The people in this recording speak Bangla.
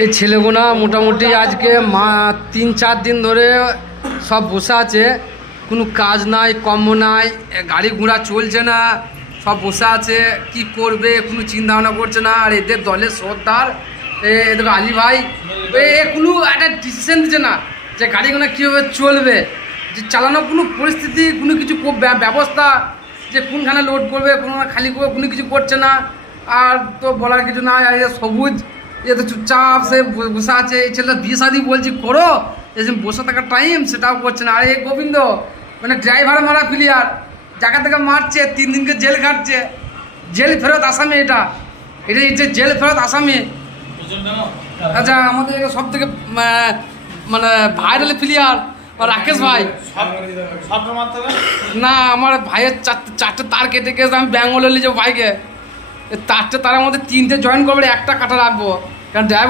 এই ছেলেগুনা মোটামুটি আজকে 3-4 দিন ধরে সব বসে আছে, কোনো কাজ নাই, কর্ম নাই, গাড়ি ঘোড়া চলছে না, সব বসে আছে। কি করবে কোনো চিন্তা ভাবনা করছে না। আর এদের দলের সর্দার এদের আলী ভাই কোনো একটা ডিসিশন দিচ্ছে না যে গাড়িগুলো কীভাবে চলবে, যে চালানোর কোনো পরিস্থিতি, কোনো কিছু ব্যবস্থা, যে কোনখানে লোড করবে, কোনখানে খালি করবে, কোনো কিছু করছে না। আর তো বলার কিছু না, সবুজ এ তো চুপচাপ সে বসে আছে। এই ছেলেটা বিয়ে শাদি বলছি করো, এই বসে থাকার টাইম সেটাও করছে না। আর এই গোবিন্দ মানে ড্রাইভার মারা প্লেয়ার, জায়গা থেকে মারছে, 3 দিনকে জেল খাটছে, জেল ফেরত আসামি। এটা যে জেল ফেরত আসামি। আচ্ছা, আমাদের সব থেকে মানে ভাইরাল প্লেয়ার রাকেশ ভাই। না, আমার ভাইয়ের 4টে তার কেটে গেছে, আমি ব্যাঙ্গলে নিয়ে যাবো ভাইকে। 4টে তারের মধ্যে 3টে জয়েন করবো, একটা কাটা রাখবো, কারণ ড্রাইভার